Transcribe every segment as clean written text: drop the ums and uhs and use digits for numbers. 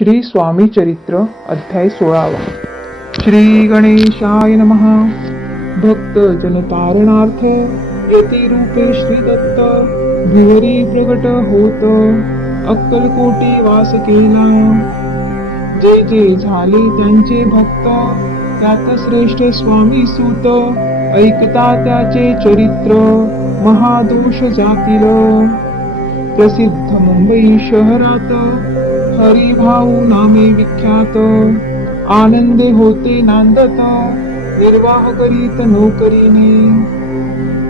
श्री स्वामी चरित्र अध्याय 16। श्री गणेशाय नमः। भक्त जनतारणार्थ यती रूपे श्री दत्त भिवरी प्रगट होत अक्कलकोटी वास केला। जे जे झाले त्यांचे भक्त त्यात श्रेष्ठ स्वामी सूत ऐकता त्याचे चरित्र महादोष जातील। प्रसिद्ध मुंबई शहरात हरिभाऊ नामे विख्यात आनंदे होते नांदत निर्वाह करीत नोकरीने।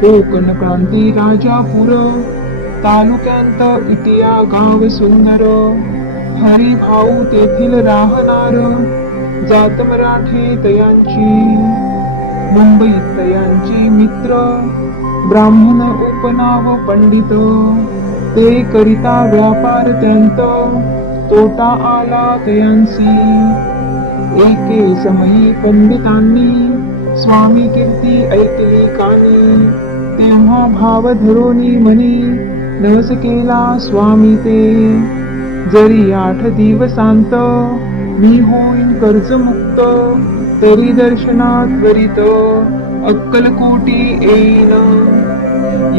कोकण क्रांती राजापूर तालुक्यांत इटिया गाव सुंदर हरिभाऊ तेथील राहणार जात मराठी तयांची। मुंबईत तयांचे मित्र ब्राह्मण उपनाव पंडित ते करिता व्यापार त्यांत तोटा आला तयांसी। एके समयी पंडितांनी स्वामी कीर्ती ऐकली कानी तेव्हा भाव धरोनी मनी नवस केला स्वामी ते। जरी 8 दिवसांत मी होईन कर्जमुक्त तरी दर्शनात त्वरित अक्कलकोटी येईन।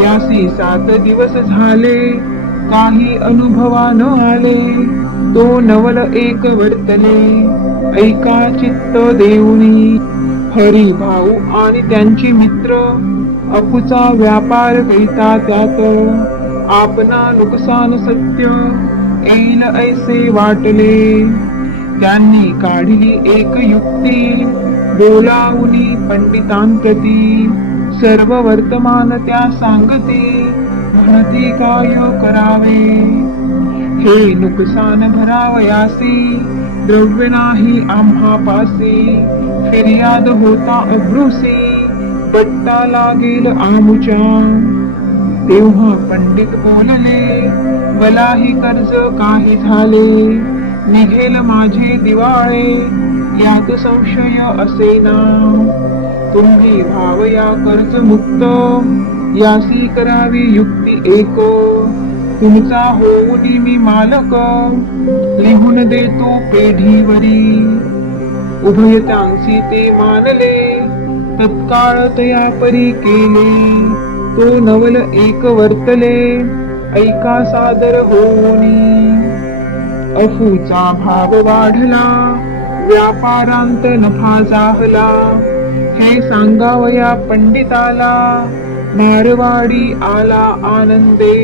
यासी 7 दिवस झाले काही अनुभवा न आले तो नवल एक वर्तले ऐका चित्त देऊनी। हरिभाऊ आणि त्यांची मित्र अपुचा व्यापार करिता त्यात आपणा नुकसान सत्य येईल ऐसे वाटले। त्यांनी काढली एक युक्ती बोलावुनी पंडितांप्रती सर्व वर्तमान त्या सांगते म्हणती काय करावे। हे नुकसान भरावयासी द्रव्य नाही आम्हा पासी फिर्याद होता अब्रुसी बट्टा लागेल आमुच्या। तेव्हा पंडित बोलले मलाही कर्ज काही झाले निघेल माझे दिवाळे यात संशय असेना। तुम्ही भावया कर्ज मुक्त यासी करावी युक्ती एक। तुमचा होऊनी मी मालक लिहून देतो पेढीवरी। उभयतांसी ते मानले तत्काळ तया परी केले तो नवल एक वर्तले ऐका सादर होऊनी। अफूचा भाव वाढला व्यापारांत नफा जाहला हे सांगावया पंडिताला मारवाडी आला आनंदे।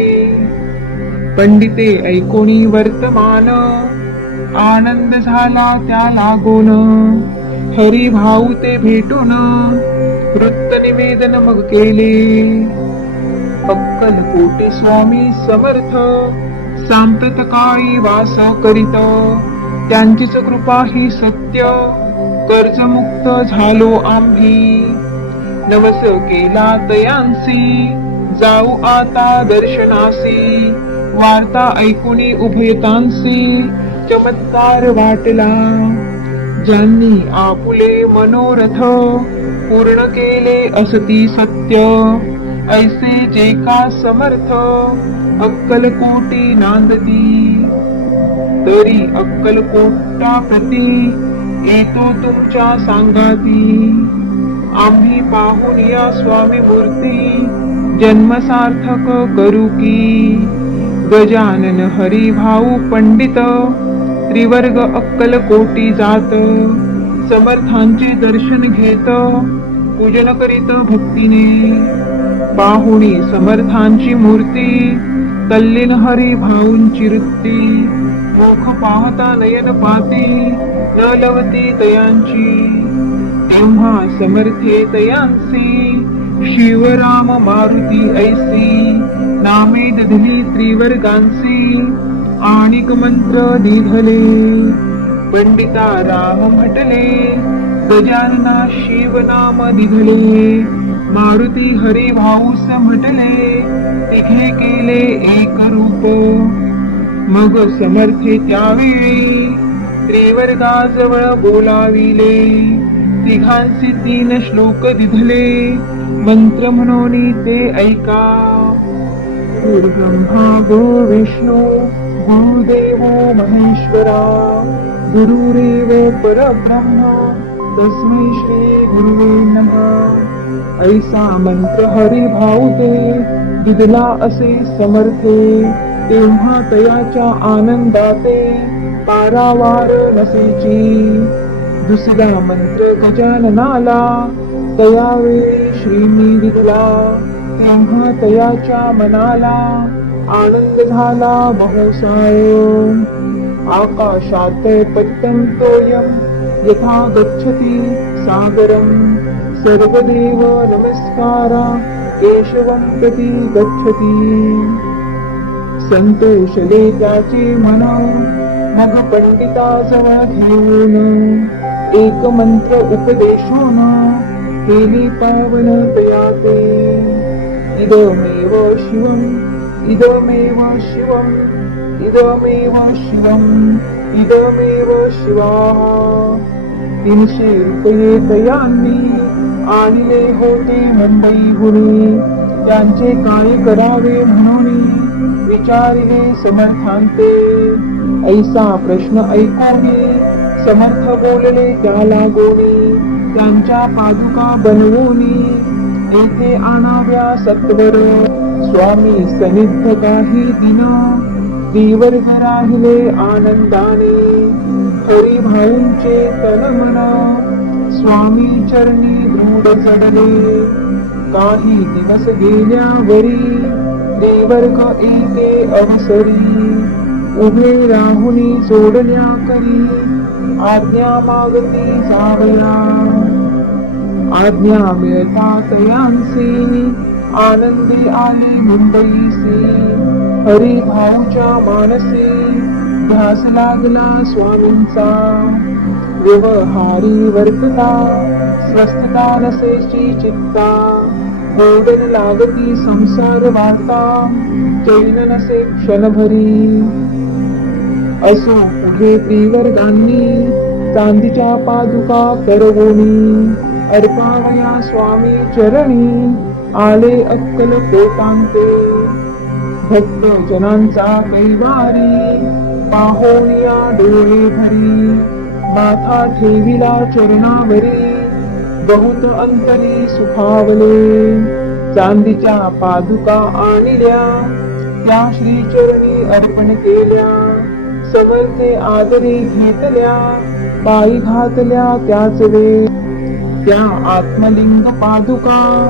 पंडिते ऐकोनी वर्तमान आनंद झाला त्या लागून हरिभाऊ ते भेटून वृत्त निवेदन मग केले। अक्कलकोटी स्वामी समर्थ सांप्रत काळी वास करीत त्यांचीच कृपा ही सत्य कर्जमुक्त झालो आम्ही। नवस केला तयांसी जाऊ आता दर्शनासी वार्ता ऐकुनी उभयतांसी चमत्कार वाटला। ज्यांनी आपुले मनोरथ पूर्ण केले असती सत्य ऐसे जे का समर्थ अक्कलकोटी नांदती। तरी अक्कलकोटा प्रती येतो तुमच्या सांगाती आम्ही पाहून या स्वामी मूर्ती जन्म सार्थक करू की। गजानन हरिभाऊ पंडित त्रिवर्ग अक्कलकोटी जात समर्थांचे दर्शन घेत पूजन करीत भक्तीने। पाहुणी समर्थांची मूर्ती तल्लीन हरिभाऊंची वृत्ती मुख पाहता नयन पाती न लवती तयांची। तेव्हा समर्थे तयांसी शिवराम मारुती ऐसी नामे दधली त्रिवर्गांसी आणिक मंत्र दिधले। पंडिता राम म्हटले गजानना शिव नाम दिधले मारुती हरिभाऊस म्हटले तिघे केले एक रूप। मग समर्थे त्यावेळी त्रिवर्गाजवळ बोलाविले तिघांचे 3 श्लोक दिधले मंत्र म्हणून ते ऐका। गुरुब्रह्मा गुरु विष्णू गुरुदेवो महेश्वरा गुरुरेव परब्रह्म तस्मै श्री गुरुवे नमः. ऐसा मंत्र हरी भाऊते दिदला असे समर्थे तेव्हा तयाच्या आनंदाते पारावार नसेची. दुसरा मंत्र गजाननाला तयावेळी श्रीनी दिदला तेव्हा तयाच्या मनाला आनंद झाला बहुसाय. आकाशात पत्यं तोयं यथा गच्छति सागरं सर्वदेव नमस्कारा केशवं प्रति गच्छति. संतोषले त्याचे मन मग पंडिताजवळ घेऊन एक मंत्र उपदेशून केली पावन तयाते. इदमेव शिवम् इदमेव शिवम् इदमेव शिवम् इदमेव शिवाः. 300 रुपये तयांनी आणले होते मुंबईहुनी. त्यांचे काय करावे म्हणून विचारिले समर्थांते. ऐसा प्रश्न ऐकूनी समर्थ बोलले त्याला गोनी. त्यांच्या पादुका बनवूनी येथे आणाव्या सत्वर. स्वामी सनिध काही दिन दिवर्ग राहिले आनंदाने. हरिभाऊंचे तन मन स्वामी चरणी दृढ जडले. काही दिवस गेल्यावरी देवर्ग येते अवसरी. उभे राहुनी सोडल्या करी आज्ञा मागती जावया. आज्ञा मिळता तयांसी आनंदी आले मुंबईसी. हरिभाऊच्या मानसी ध्यास लागला स्वामींचा. व्यवहारी वर्तता स्वस्थता नसेची चित्ता. गोडन लागती संसार वार्ता चैन नसे क्षणभरी. असो पुढे त्रिवर्गांनी चांदीच्या पादुका करवोनी. अर्पावया स्वामी चरणी आले अक्कल कोटांते. भक्त जनांचा कैवारी पाहोनिया डोळे भरी. माथा ठेविला चरणावरी बहुत अंतरी सुखावले. चांदीच्या पादुका आणल्या त्या श्रीचरणी अर्पण केल्या. समर्थे आदरी घेतल्या पायी घातल्या त्याच वेळ. त्या आत्मलिंग पादुका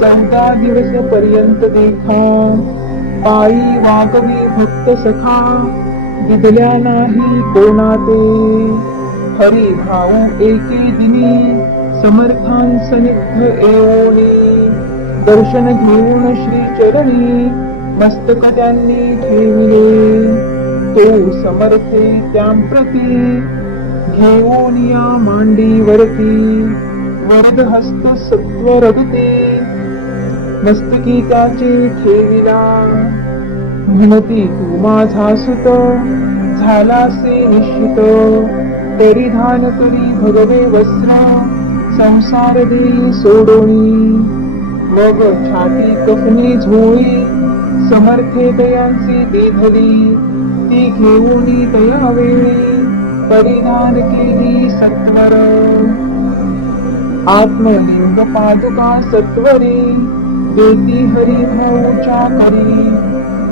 14 दिवस पर्यंत देखा. पायी वागवी भक्त सखा दिदल्या नाही कोणाते. हरी भाऊ एके दिनी समर्थांसनिग्ध येऊनी. दर्शन घेऊन श्री चरणी मस्तक त्यांनी ठेविले. तो समर्थे त्यांप्रती घेऊन या मांडीवरती. वरद हस्त सत्व रगते मस्तकी त्याचे ठेविला. म्हणती तू माझा सुत झालासे निश्चित. परिधान करी भगवे वस्त्र संसार देई सोडोनी. मग छाती कफनी झोळी समर्थे दयांची दिधली. ती घेऊनी दयावेळी परिधान केली सत्वर. आत्मलिंग पादुका सत्वरी देती हरी भाऊच्या करी.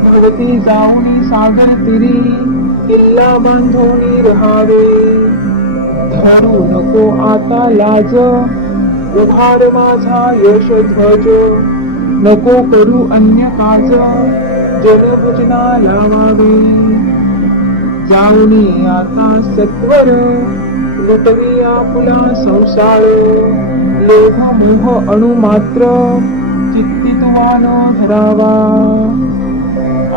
भगवती जाऊनी सागर तिरी किल्ला बांधोनी रहावे. धरू नको आता लाज उभार माझा यश ध्वज. नको करू अन्य काज जनभजना लावावे. जाऊनी आता सत्वर लुटवी आपुला संसार. लोभ मोह अणु मात्र चित्ती तुवा न धरावा.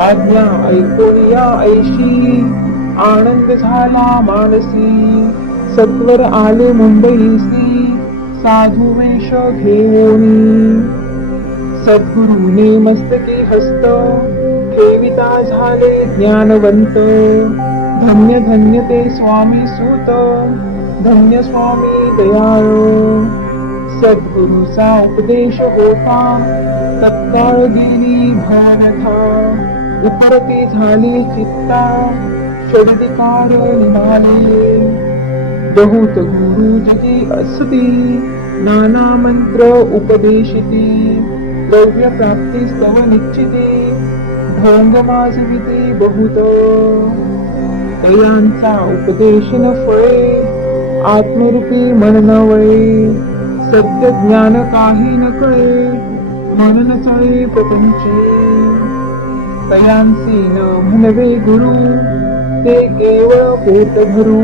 आज्ञा ऐकून या ऐशी आनंद झाला मानसी. सत्वर आले मुंबईसी साधू वेश घेऊनी. सद्गुरूने मस्तकी हस्त ठेविता झाले ज्ञानवंत. धन्य धन्य ते स्वामी सूत धन्य स्वामी दयाळ. सद्गुरूचा उपदेश होता तत्काळ गेली भवनथा. उपरती झाली चित्ता षडविकार निघाले बहुत गुरु जगी असती नाना मंत्र उपदेशिती द्रव्य प्राप्ती स्तव निश्चिती ढोंग माजविते बहुत तयांचा उपदेश न फळे आत्मरूपी मन नवळे सत्य ज्ञान काही न कळे मन न चळे प्रपंचे तयांचे न म्हणवे गुरु ते केवळ पोट भरू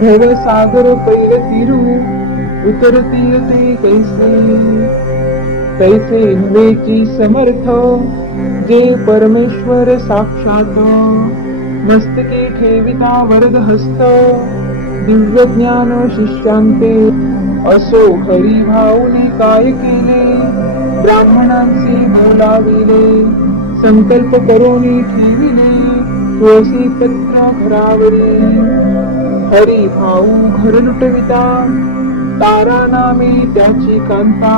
भव सागर पैल तिरू उतरतील ते कैसे नव्हेची समर्थ जे परमेश्वर साक्षात मस्तकी ठेविता वरद हस्त दिव्य ज्ञान शिष्यांते असो हरी भाऊने काय केले ब्राह्मणांचे बोलाविले संकल्प करोनी ठेविले तुळसी पत्र घरावरी हरी भाऊ घर लुटविता तारा नामे त्याची कांता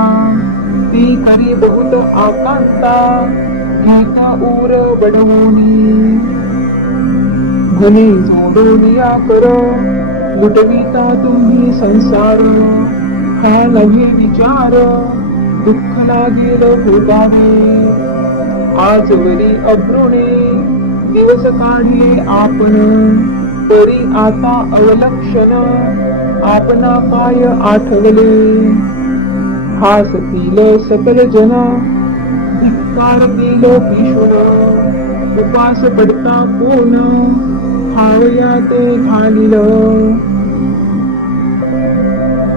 ती करी बहुत आकांता घेता उर बडवोनी भले जोडोनिया कर लुटविता तुम्ही संसार हा नव्हे विचार दुःख लागेल भोगावे आजवरी अभ्रुणे दिवस काढले आपण तरी आता अवलक्षण आपणा पाय आठवले हासतील सकल जन धिक्कारतील पिशुन उपास पडता कोण हावया ते घालिल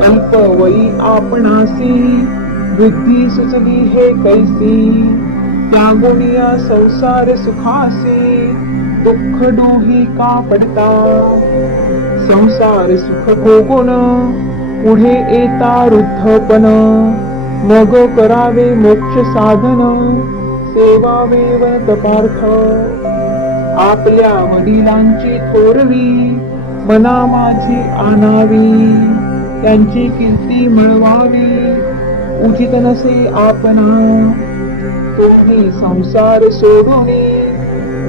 अल्पवयी आपणासी बुद्धी सुचली हे कैसी त्यागुनिया संसार सुखासी दुःख डोही का पडता संसार सुख भोगून पुढे येता वृद्धपण मग करावे मोक्ष साधन सेवावेव तपार्थ आपल्या वडिलांची थोरवी मना माझी आणावी त्यांची कीर्ती मिळवावी उचित नसे आपणा तुम्ही संसार सोडून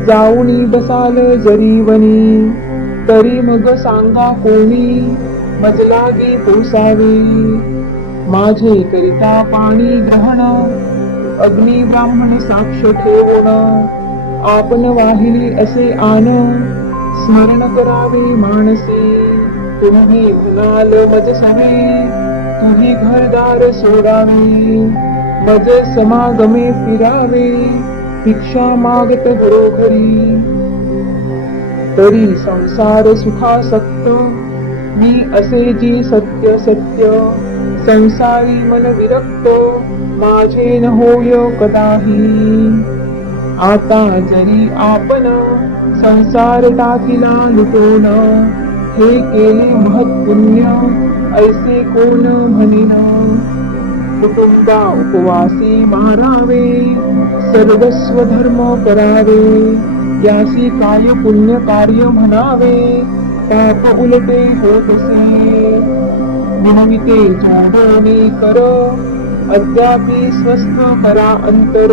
जाऊनी बसाल जरी वनी तरी मग सांगा कोणी मजलागी पोसावी माझे करिता पाणी ग्रहण अग्नी ब्राह्मण साक्ष ठेवून आपण वाहिली असे आन स्मरण करावे मानसी तुम्ही म्हणाल मज सवे तुम्ही घरदार सोडावे मज समागमे फिरावे भिक्षा मागत घरोघरी तरी संसार सुखासक्त मी असे जी सत्य सत्य संसारी मन विरक्त माझे न होय कदाही आता जरी आपण संसार टाकिला लुटून हे केले महत्पुण्य ऐसे कोण म्हणेन कुटुंबा उपवासी मारावे सर्वस्व धर्म करावे यासी काय पुण्य कार्य म्हणावे पाप उलटे होतसे विनविते जोडोनी कर अद्यापि स्वस्थ करा अंतर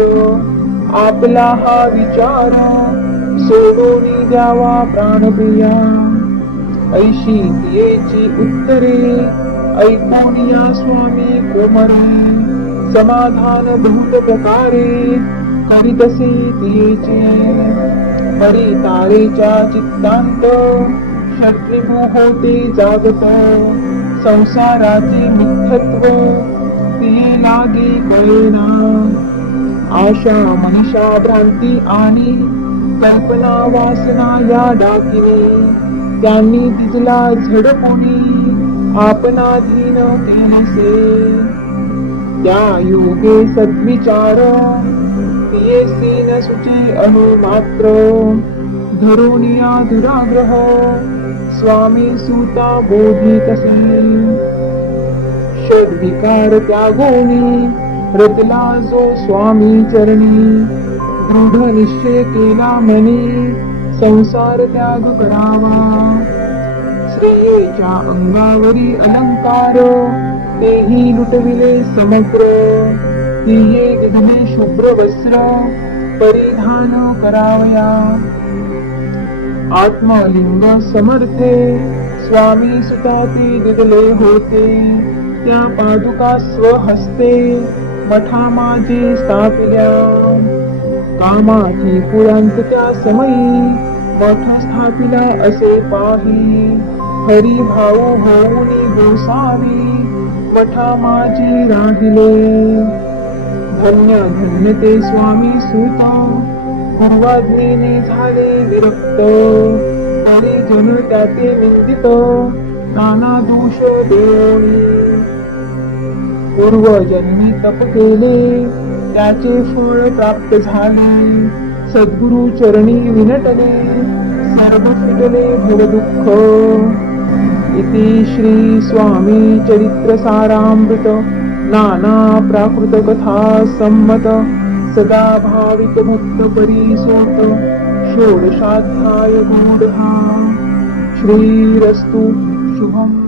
आपला हा विचार सोडोनी द्यावा प्राणप्रिया ऐशी तियेची उत्तरे ऐकून या स्वामी कोमरे समाधान बहुत प्रकारे करीतसे तियेचे हरी तारेच्या चित्तांत षट्रिभू होते जागत संसाराचे मिथ्यत्व तिये लागे कळेना आशा मनीषा भ्रांती आणि कल्पना वासना या डाकिने त्यांनी तिजला झडपोनी आपणाधीन केलेसे त्या योगे सद्विचार तियेसी न सुचे अणुमात्र धरुनिया दुराग्रह स्वामी सुता बोधितसे षड्विकार त्यागोनी रतला जो स्वामी चरणी दृढ निश्चय केला मनी संसार त्याग करावा स्त्रियेच्या अंगावरी अलंकार तेही लुटविले समग्र तिये विधने शुभ्र वस्त्र परिधान करावया. आत्मलिंग समर्थे स्वामी सुताती दिदले होते. त्या पादुका स्वहस्ते मठा माझी स्थापिल्या. कामाची पुरांत त्या समयी मठ स्थापिला असे पाही. हरी भाऊ होऊनी गोसावी मठा माझी राहिले. धन्य धन्य ते स्वामी सुत पूर्वाग्नीने झाले विरक्त. तरी जन त्याचे निंदित नाना दोष देऊनी. पूर्वजन्मी तप केले त्याचे फळ प्राप्त झाले. सद्गुरु चरणी विनटले सर्व फिटले भवदुःख. इति श्री स्वामी चरित्र सारामृत नाना प्राकृत कथा संमत सदा भाविक भक्त परिसोत षोडशाध्याय गूढः. श्रीरस्तु शुभम्.